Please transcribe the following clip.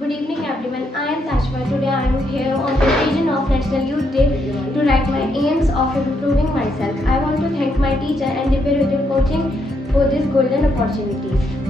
Good evening everyone, I am Tashma. Today I am here on the occasion of National Youth Day to write my aims of improving myself. I want to thank my teacher and Divya Coaching for this golden opportunity.